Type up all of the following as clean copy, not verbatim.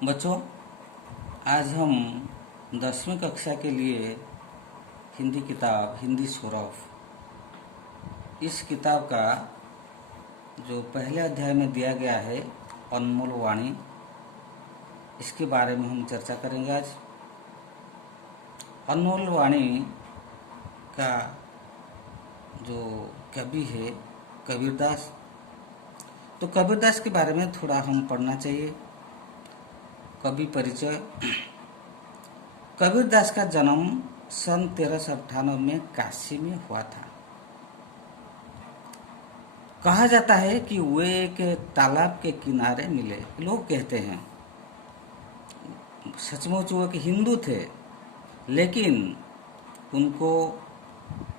बच्चों, आज हम 10वीं कक्षा के लिए हिंदी किताब हिंदी सौरभ इस किताब का जो पहले अध्याय में दिया गया है अनमोल वाणी, इसके बारे में हम चर्चा करेंगे आज। अनमोल वाणी का जो कवि है कबीरदास, तो कबीरदास के बारे में थोड़ा हम पढ़ना चाहिए। कवि परिचय। कबीरदास का जन्म सन 1398 में काशी में हुआ था। कहा जाता है कि वे एक तालाब के किनारे मिले। लोग कहते हैं सचमुच वो एक हिंदू थे, लेकिन उनको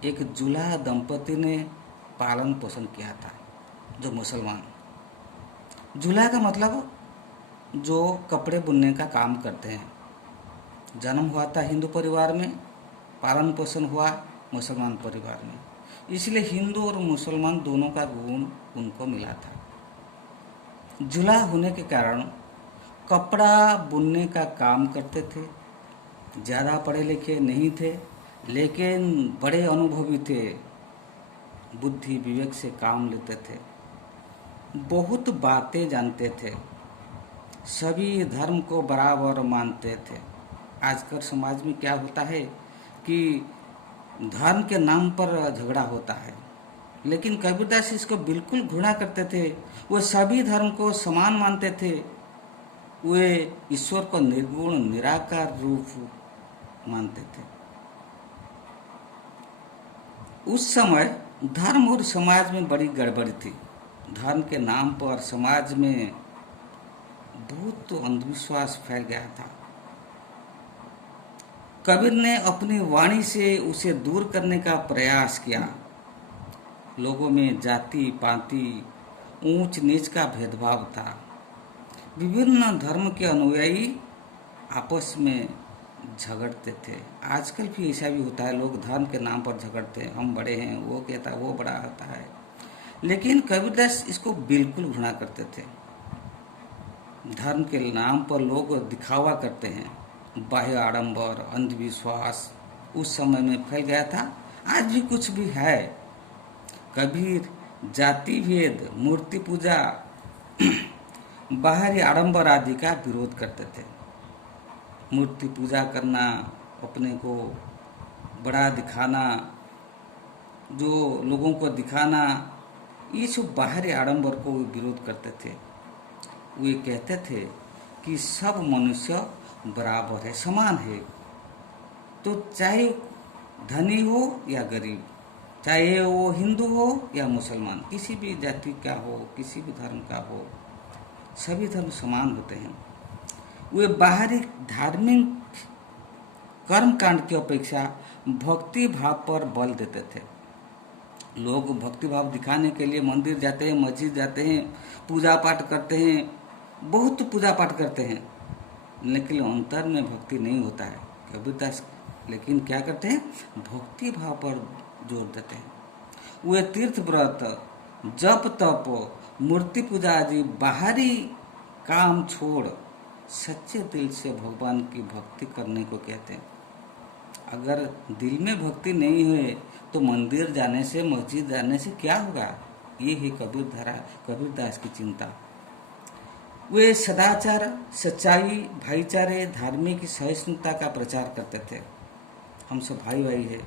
एक जुलाहा दंपति ने पालन पोषण किया था, जो मुसलमान। जुलाहा का मतलब जो कपड़े बुनने का काम करते हैं। जन्म हुआ था हिंदू परिवार में, पालन पोषण हुआ मुसलमान परिवार में, इसलिए हिंदू और मुसलमान दोनों का गुण उनको मिला था। जुलाहा होने के कारण कपड़ा बुनने का काम करते थे। ज़्यादा पढ़े लिखे नहीं थे, लेकिन बड़े अनुभवी थे, बुद्धि विवेक से काम लेते थे, बहुत बातें जानते थे, सभी धर्म को बराबर मानते थे। आजकल समाज में क्या होता है कि धर्म के नाम पर झगड़ा होता है, लेकिन कबीरदास इसको बिल्कुल घृणा करते थे। वे सभी धर्म को समान मानते थे। वे ईश्वर को निर्गुण निराकार रूप मानते थे। उस समय धर्म और समाज में बड़ी गड़बड़ी थी। धर्म के नाम पर समाज में बहुत अंधविश्वास फैल गया था। कबीर ने अपनी वाणी से उसे दूर करने का प्रयास किया। लोगों में जाति पाति ऊंच नीच का भेदभाव था। विभिन्न धर्म के अनुयायी आपस में झगड़ते थे। आजकल भी ऐसा भी होता है, लोग धर्म के नाम पर झगड़ते हैं। हम बड़े हैं, वो कहता है वो बड़ा होता है, लेकिन कबीरदास इसको बिल्कुल घृणा करते थे। धर्म के नाम पर लोग दिखावा करते हैं। बाह्य आडंबर अंधविश्वास उस समय में फैल गया था, आज भी कुछ भी है। कबीर जाति भेद, मूर्ति पूजा, बाहरी आडंबर आदि का विरोध करते थे। मूर्ति पूजा करना, अपने को बड़ा दिखाना, जो लोगों को दिखाना, ये सब बाहरी आडंबर को विरोध करते थे। वे कहते थे कि सब मनुष्य बराबर है, समान है। तो चाहे धनी हो या गरीब, चाहे वो हिंदू हो या मुसलमान, किसी भी जाति का हो, किसी भी धर्म का हो, सभी धर्म समान होते हैं। वे बाहरी धार्मिक कर्म कांड की अपेक्षा भक्ति भाव पर बल देते थे। लोग भक्ति भाव दिखाने के लिए मंदिर जाते हैं, मस्जिद जाते हैं, पूजा पाठ करते हैं, बहुत पूजा पाठ करते हैं, लेकिन अंतर में भक्ति नहीं होता है। कबीरदास लेकिन क्या करते हैं, भक्ति भाव पर जोर देते हैं। वे तीर्थ व्रत, जप तप, मूर्ति पूजा आदि बाहरी काम छोड़ सच्चे दिल से भगवान की भक्ति करने को कहते हैं। अगर दिल में भक्ति नहीं हुए तो मंदिर जाने से, मस्जिद जाने से क्या होगा? ये है कबीरदास की चिंता। वे सदाचार, सच्चाई, भाईचारे, धार्मिक सहिष्णुता का प्रचार करते थे। हम सब भाई भाई है,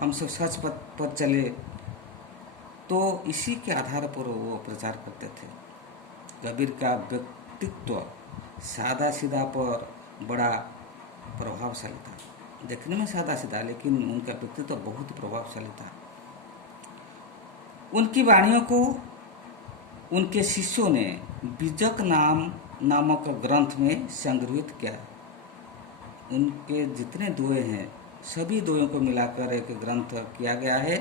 हम सब सच पथ पर चले, तो इसी के आधार पर वो प्रचार करते थे। कबीर का व्यक्तित्व सादा सीधा पर बड़ा प्रभावशाली था। देखने में सादा सीधा, लेकिन उनका व्यक्तित्व बहुत प्रभावशाली था। उनकी वाणियों को उनके शिष्यों ने बीजक नामक ग्रंथ में संग्रहित किया। उनके जितने दोहे हैं, सभी दोहों को मिलाकर एक ग्रंथ किया गया है,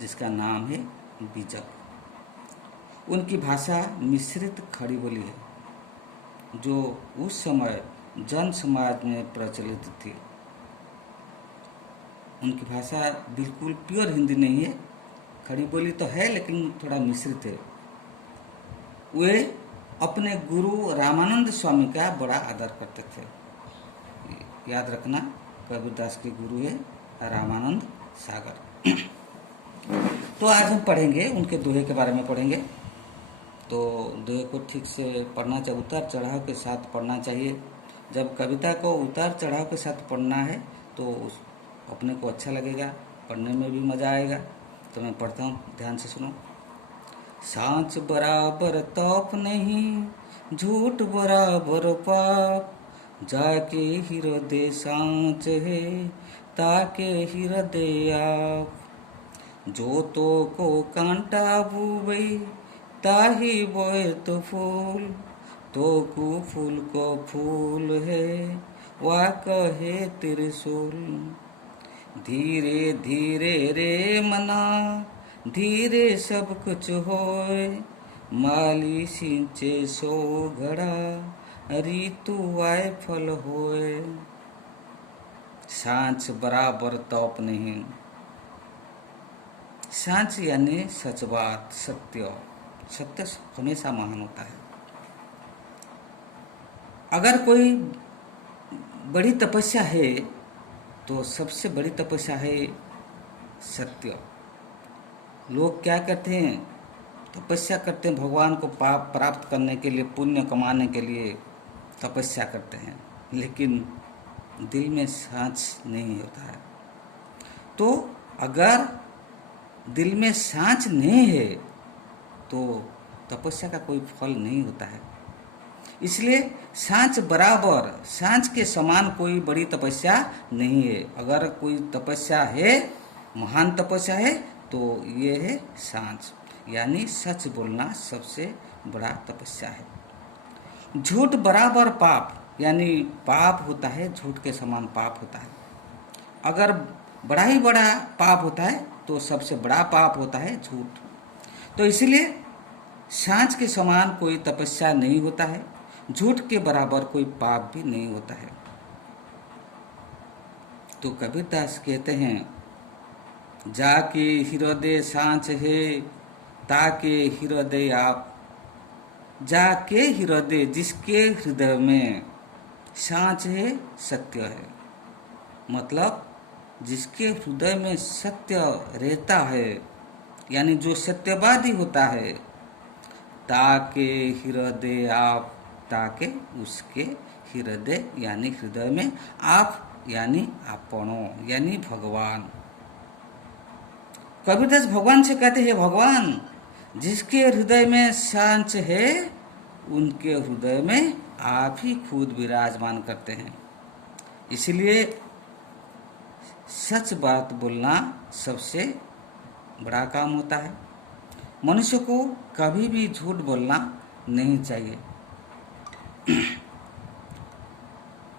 जिसका नाम है बीजक। उनकी भाषा मिश्रित खड़ी बोली है, जो उस समय जन समाज में प्रचलित थी। उनकी भाषा बिल्कुल प्योर हिंदी नहीं है, खड़ी बोली तो है, लेकिन थोड़ा मिश्रित है। वे अपने गुरु रामानंद स्वामी का बड़ा आदर करते थे। याद रखना, कबीरदास के गुरु है रामानंद सागर। तो आज हम पढ़ेंगे, उनके दोहे के बारे में पढ़ेंगे। तो दोहे को ठीक से पढ़ना चाहिए, उतार चढ़ाव के साथ पढ़ना चाहिए। जब कविता को उतार चढ़ाव के साथ पढ़ना है तो अपने को अच्छा लगेगा, पढ़ने में भी मज़ा आएगा। तो मैं पढ़ता हूँ, ध्यान से सुनो। सांच बराबर तौप नहीं, झूठ बराबर पाप, जाके हृदय सांच है, ताके हृदय आप। जो तो को कांटा बुबई, ताही बोए तो फूल, तो कु फूल को फूल है, वा कहे त्रिशूल। धीरे धीरे रे मना, धीरे सब कुछ होए, माली सिंचे सो घड़ा, ऋतु आए फल होए। सांच बराबर तौप नहीं। सांच यानी सच बात, सत्य। सत्य हमेशा महान होता है। अगर कोई बड़ी तपस्या है तो सबसे बड़ी तपस्या है सत्य। लोग क्या करते हैं, तपस्या करते हैं भगवान को पाप प्राप्त करने के लिए, पुण्य कमाने के लिए तपस्या करते हैं, लेकिन दिल में सांच नहीं होता है। तो अगर दिल में सांच नहीं है तो तपस्या का कोई फल नहीं होता है। इसलिए सांच बराबर, सांच के समान कोई बड़ी तपस्या नहीं है। अगर कोई तपस्या है, महान तपस्या है, तो ये है सांच, यानी सच बोलना सबसे बड़ा तपस्या है। झूठ बराबर पाप, यानी पाप होता है, झूठ के समान पाप होता है। अगर बड़ा ही बड़ा पाप होता है तो सबसे बड़ा पाप होता है झूठ। तो इसलिए सांच के समान कोई तपस्या नहीं होता है, झूठ के बराबर कोई पाप भी नहीं होता है। तो कबीरदास कहते हैं, जाके हृदय सांच है, ताके हृदय आप। जाके हृदय, जिसके हृदय में सांच है, सत्य है, मतलब जिसके हृदय में सत्य रहता है, यानी जो सत्यवादी होता है, ताके हृदय आप, ताके उसके हृदय यानी हृदय में, आप यानी आपनो, यानी भगवान। कबीरदास भगवान से कहते हैं, भगवान जिसके हृदय में सांच है, उनके हृदय में आप ही खुद विराजमान करते हैं। इसलिए सच बात बोलना सबसे बड़ा काम होता है। मनुष्य को कभी भी झूठ बोलना नहीं चाहिए।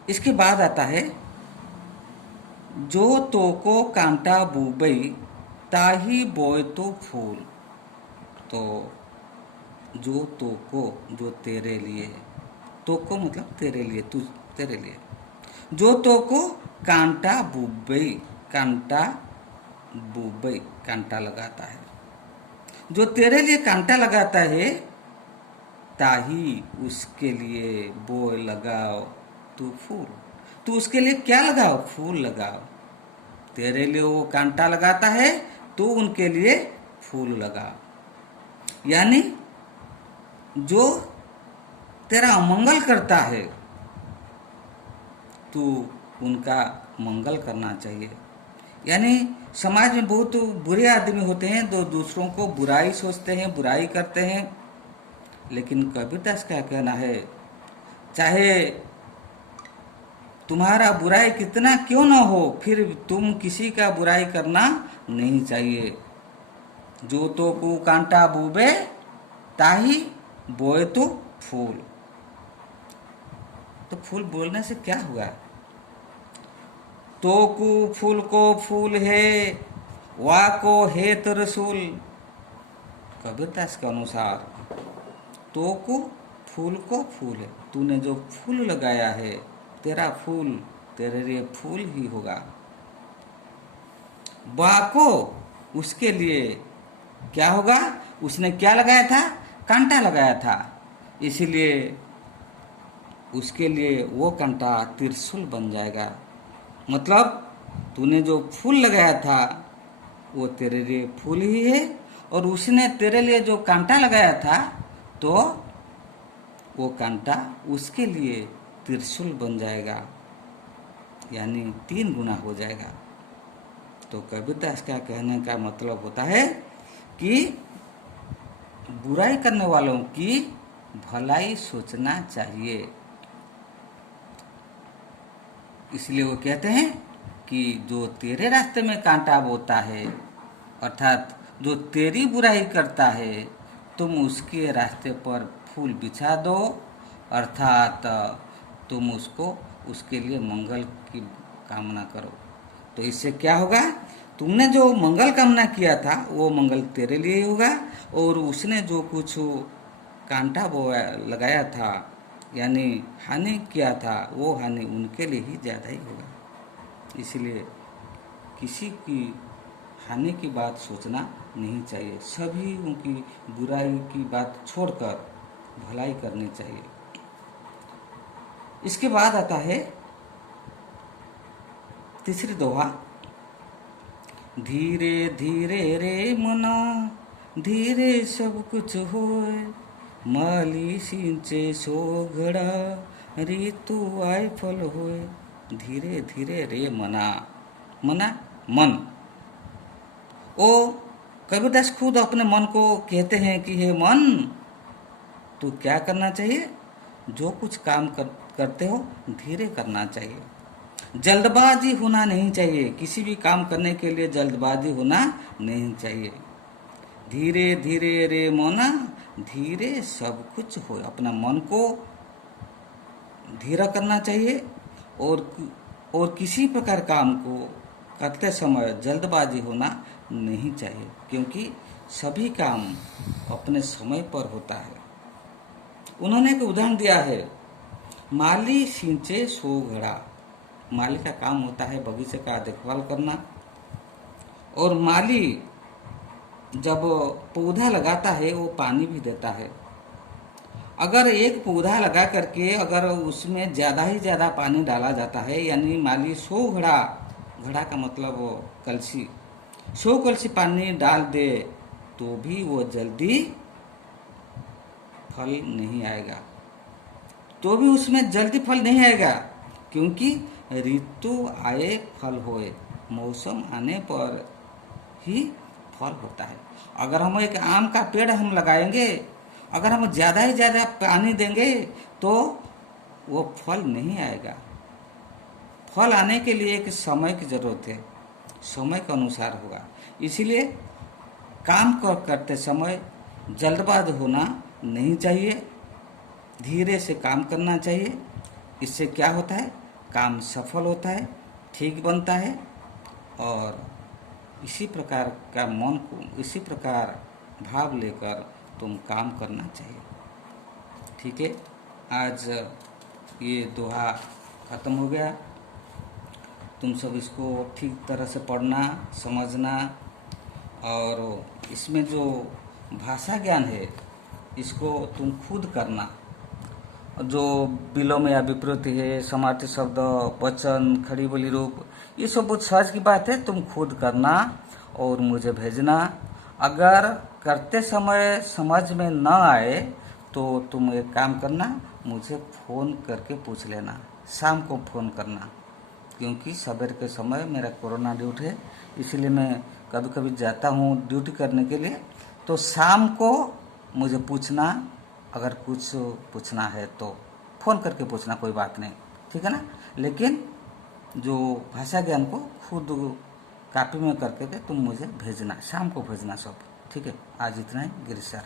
इसके बाद आता है, जो तो को कांटा बुबई, ताही बोए तो फूल। तो जो तो को, जो तेरे लिए, तो को मतलब तेरे लिए, तू तेरे लिए। जो तो को कांटा बुबई, कांटा बुबई, कांटा लगाता है। जो तेरे लिए कांटा लगाता है, ताही उसके लिए बोए लगाओ तू फूल। तू उसके लिए क्या लगाओ, फूल लगाओ। तेरे लिए वो कांटा लगाता है, तो उनके लिए फूल लगाओ। यानी जो तेरा अमंगल करता है, तू उनका मंगल करना चाहिए। यानी समाज में बहुत बुरे आदमी होते हैं, जो दूसरों को बुराई सोचते हैं, बुराई करते हैं। लेकिन कबीरदास का कहना है, चाहे तुम्हारा बुराई कितना क्यों ना हो, फिर तुम किसी का बुराई करना नहीं चाहिए। जो तो को कांटा बुबे, ताही बोए तो फूल। तो फूल बोलने से क्या हुआ? तो को फूल को फूल है, वा को है त्रिशूल। कबीरदास के अनुसार तो को फूल है, तूने जो फूल लगाया है, तेरा फूल तेरे लिए फूल ही होगा। वा को उसके लिए क्या होगा? उसने क्या लगाया था? कांटा लगाया था। इसीलिए उसके लिए वो कांटा त्रिशूल बन जाएगा। मतलब तूने जो फूल लगाया था वो तेरे लिए फूल ही है, और उसने तेरे लिए जो कांटा लगाया था तो वो कांटा उसके लिए त्रिशूल बन जाएगा, यानी 3 गुना हो जाएगा। तो कबीरदास का कहने का मतलब होता है कि बुराई करने वालों की भलाई सोचना चाहिए। इसलिए वो कहते हैं कि जो तेरे रास्ते में कांटा बोता है, अर्थात जो तेरी बुराई करता है, तुम उसके रास्ते पर फूल बिछा दो, अर्थात तुम उसके लिए मंगल की कामना करो। तो इससे क्या होगा, तुमने जो मंगल कामना किया था वो मंगल तेरे लिए ही होगा, और उसने जो कुछ कांटा बोया लगाया था यानी हानि किया था, वो हानि उनके लिए ही ज़्यादा ही होगा। इसलिए किसी की हानि की बात सोचना नहीं चाहिए, सभी उनकी बुराई की बात छोड़कर भलाई करनी चाहिए। इसके बाद आता है तीसरी दोहा, धीरे धीरे रे मना धीरे सब कुछ होए, माली सिंचे सो घड़ा ऋतु आय फल होए। धीरे धीरे रे मना, मना मन। ओ कबीरदास खुद अपने मन को कहते हैं कि हे मन, तो क्या करना चाहिए, जो कुछ काम करते हो धीरे करना चाहिए, जल्दबाजी होना नहीं चाहिए। किसी भी काम करने के लिए जल्दबाजी होना नहीं चाहिए। धीरे धीरे रे मना धीरे सब कुछ हो। अपना मन को धीरा करना चाहिए, और किसी प्रकार काम को करते समय जल्दबाजी होना नहीं चाहिए, क्योंकि सभी काम अपने समय पर होता है। उन्होंने एक उदाहरण दिया है, माली सिंचे सो घड़ा। माली का काम होता है बगीचे का देखभाल करना, और माली जब पौधा लगाता है वो पानी भी देता है। अगर एक पौधा लगा करके अगर उसमें ज़्यादा ही ज़्यादा पानी डाला जाता है, यानी माली 100 घड़ा, घड़ा का मतलब कलसी, 100 कलसी पानी डाल दे तो भी वो जल्दी फल नहीं आएगा, तो भी उसमें जल्दी फल नहीं आएगा, क्योंकि ऋतु आए फल होए, मौसम आने पर ही फल होता है। अगर हम एक आम का पेड़ हम लगाएंगे, अगर हम ज़्यादा ही ज़्यादा पानी देंगे तो वो फल नहीं आएगा। फल आने के लिए एक समय की ज़रूरत है, समय के अनुसार होगा। इसीलिए काम करते समय जल्दबाज होना नहीं चाहिए, धीरे से काम करना चाहिए। इससे क्या होता है, काम सफल होता है, ठीक बनता है, और इसी प्रकार का मन को इसी प्रकार भाव लेकर तुम काम करना चाहिए। ठीक है, आज ये दोहा ख़त्म हो गया। तुम सब इसको ठीक तरह से पढ़ना, समझना, और इसमें जो भाषा ज्ञान है इसको तुम खुद करना। जो विलोम या विपरीति है, समार्थी शब्द, वचन, खड़ी बोली रूप, ये सब बहुत सहज की बात है, तुम खुद करना और मुझे भेजना। अगर करते समय समझ में न आए तो तुम एक काम करना, मुझे फ़ोन करके पूछ लेना, शाम को फ़ोन करना, क्योंकि सवेर के समय मेरा कोरोना ड्यूटी है, इसलिए मैं कभी कभी जाता हूँ ड्यूटी करने के लिए। तो शाम को मुझे पूछना, अगर कुछ पूछना है तो फ़ोन करके पूछना, कोई बात नहीं, ठीक है ना। लेकिन जो भाषा ज्ञान को खुद कापी में करके तुम मुझे भेजना, शाम को भेजना सब, ठीक है। आज इतना ही, गिरीश सर।